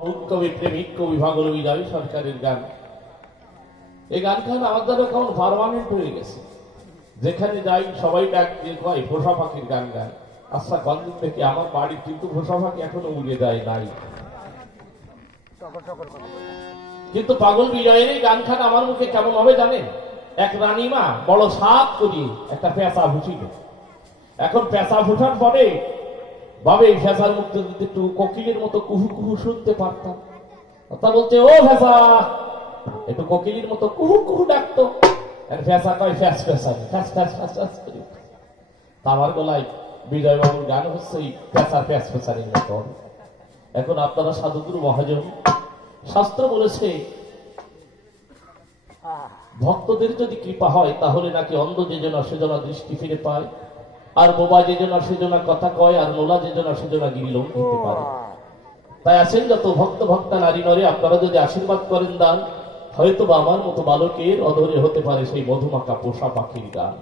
কবি প্রেমিক কবি ভাগল বিজয় সরকারের গান। এই গানখান আমার দ্বারা কেমন পার্মানেন্ট হয়ে গেছে, যেখানে যাই সবাই ডাক দিয়ে কয় পোষা পাখির গান গান। আচ্ছা কদিন থেকে আমার বাড়ি কিন্তু পোষা পাখি এখনো উড়ে যায় নাই, কিন্তু পাগল বিজয়ের এই গানখান আমার মুখে কেমন হবে জানেন? এক রানীমা বড় সাপ করিয়ে একটা পেঁচা ভুষিল। এখন পেঁচা ভুষার পরে ভাবে এই ফেসার মুখে যদি একটু কোকিলের মতো কুহু কুহু শুনতে পারতাম। তা বলছে ও ফেসা, একটু কোকিলের মতো কুহু কুহু ডাকতো। ফেসা কয় ফ্যাস ফেসানি ফ্যাস ফ্যাস ফ্যাস ফ্যাস করি। আমার গলায় বিজয় বাবুর গান হচ্ছে এই ফেসা ফ্যাস ফেসানির মতো। এখন আপনারা সাধুগুরু মহাজন, শাস্ত্র বলেছে ভক্তদের যদি কৃপা হয় তাহলে নাকি অন্ধ যেজনা সেজনা দৃষ্টি ফিরে পায়, আর বোবা যেজনা সেজনা কথা কয়, আর নোলা যেজনা সেজনা গিরিলম দিতে পারে। তাই আসেন যত ভক্ত ভক্তা নারী নরে, আপনারা যদি আশীর্বাদ করেন দান, হয়তো বা আমার মতো বালকের অধরে হতে পারে সেই মধুমাখা পোষা পাখির গান।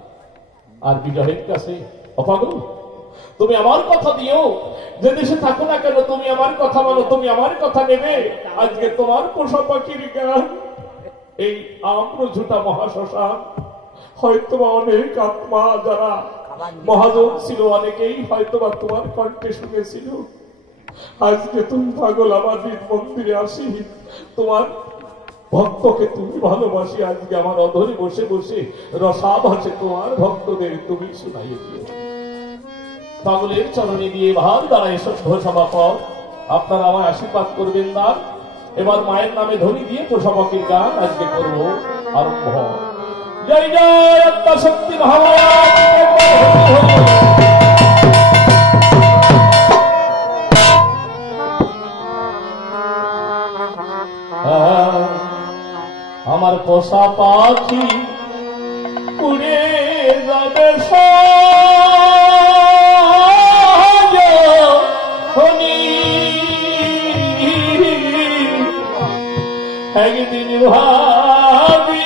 আর বিজয়ের কাছে অপাগল, তুমি আমার কথা দিও, যে দেশে থাকো না কেন তুমি আমার কথা মানো, তুমি আমার কথা নেবে। আজকে তোমার পোষা পাখির গান এই আম্রঝুটা মহাশ্মশান, হয়তো বা অনেক আত্মা যারা মহাজন ছিল অনেকেই হয়তো বা তোমার কণ্ঠে শুনেছিল। আজকে তুমি পাগল আমার মন্দিরে আসি, তোমার ভক্তকে তুমি ভালোবাসি, আজকে আমার অধরে বসে বসে রসাভাসে তোমার ভক্তদের তুমি শুনাইয়ে দিও। পাগলের চরণে দিয়ে ভার দাঁড়ায় সভ্য সমাপক, আপনারা আমার আশীর্বাদ করবেন না। এবার মায়ের নামে ধ্বনি দিয়ে পোষাপাখির গান আজকে করব আরম্ভ। জয় জয় আত্মা শক্তি মহামায়া। আমার পোষা পাখি উড়ে যাবে একদিন ভাবি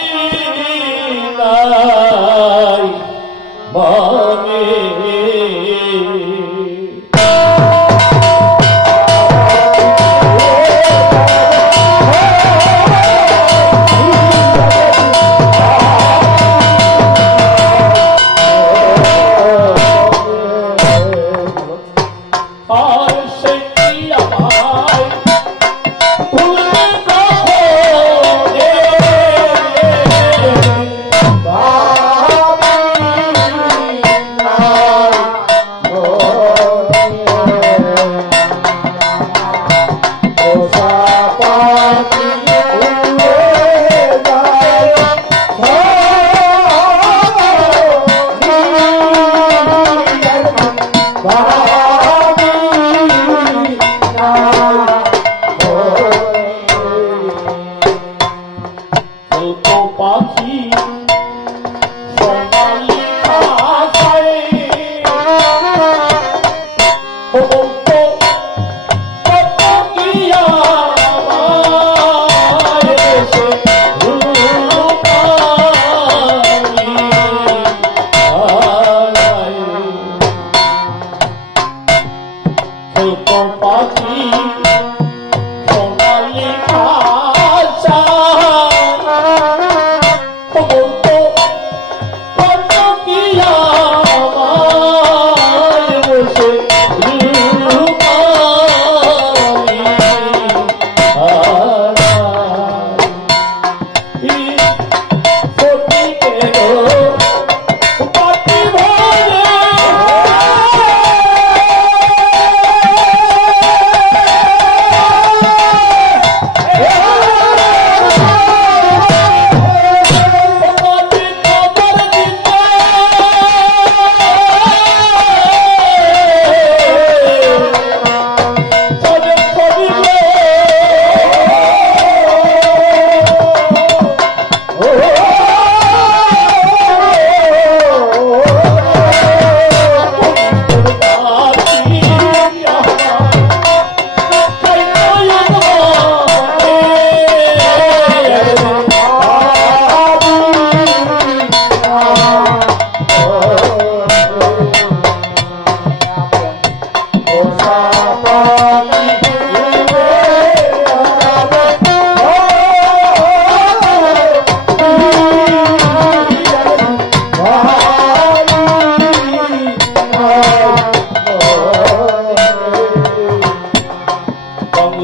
মনে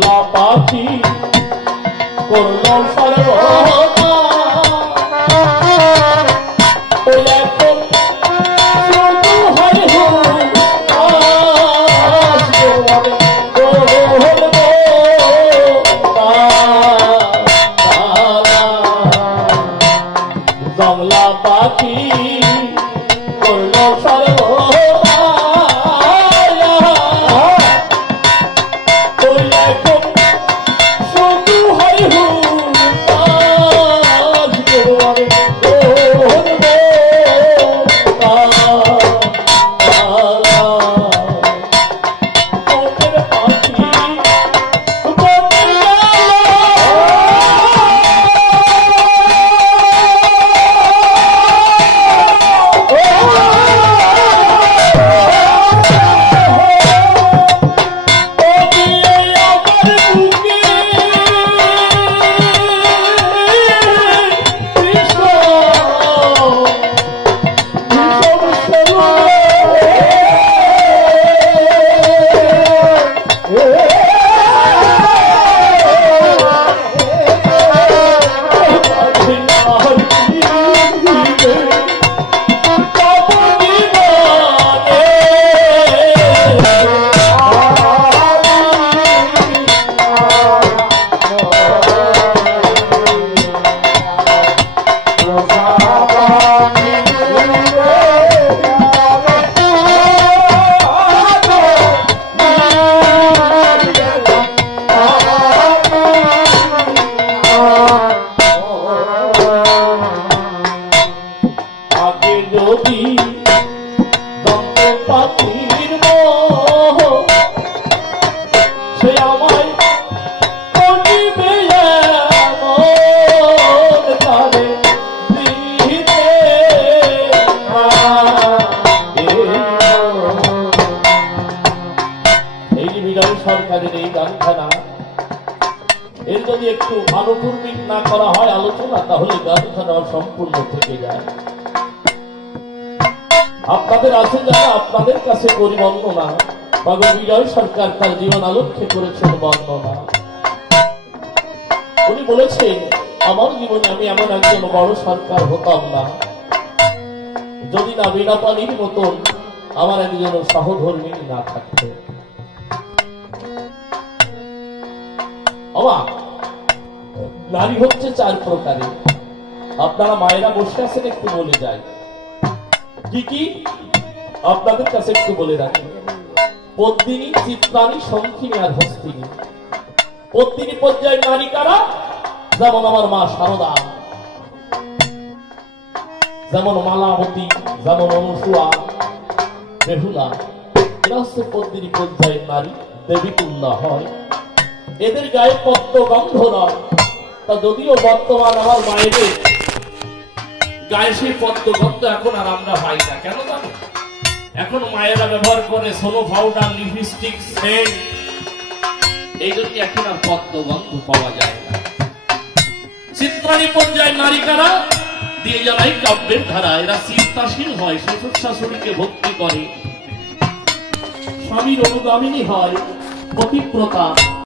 জংলা পাখি করল সর্বদা ওই এখন শুধু হয় জংলা পাখি করল সর্বদা ওই এখন শুধু হয় যদি দন্ত পাখির মোহ সে আমায় করিবে এমন তারে দিতে এই যে বিজয় সরকারের এই গানখানা এর যদি একটু আনুপূর্বিক না করা হয় আলোচনা তাহলে গানখানা সম্পূর্ণ থেকে যায়। আপনাদের আছে যারা আপনাদের কাছে করি বর্ণনা বাবু বিজয় সরকার তার জীবন আলোক্যে করেছেন বর্ণনা। উনি বলেছেন আমার জীবনে আমি এমন একজন বড় সরকার হতাম না যদি না বিনা পানির মতন আমার একজন সহধর্মী না থাকতো। নারী হচ্ছে 4 প্রকারের। আপনারা মায়েরা বসে আছেন একটু বলে যায় কি কি আপনাদের কাছে একটু বলে রাখি। পদ্মিনী, চিত্রাণী, শঙ্খিনী আর হস্তিনী। পদ্মিনী পর্যায়ের নারী কারা? যেমন আমার মা শারদা, যেমন মালাবতী, যেমন অনুসুয়া, বেহুলা, এরা হচ্ছে পদ্মিনী পর্যায়ের নারী। দেবী তুল্য হয়, এদের গায়ে পদ্ম গন্ধ নয়। তা যদিও বর্তমান আমার মায়েদের গায়ে সেই পদ্ম গন্ধ এখন আর আমরা পাই না। কেন জানো? এখন মায়েরা ব্যবহার করে সোনো পাউডার, লিপস্টিক, সেন্ট, এই জন্য এখন আর পদ্ম গন্ধ পাওয়া যায় না। চিত্রাণী পর্যায়ের নারী কারা? দিয়ে জ্বালাই কাব্যের ধারা। এরা চিন্তাশীল হয়, শ্বশুর শাশুড়িকে ভক্তি করে, স্বামীর অনুগামিনী হয়, পতিব্রতা।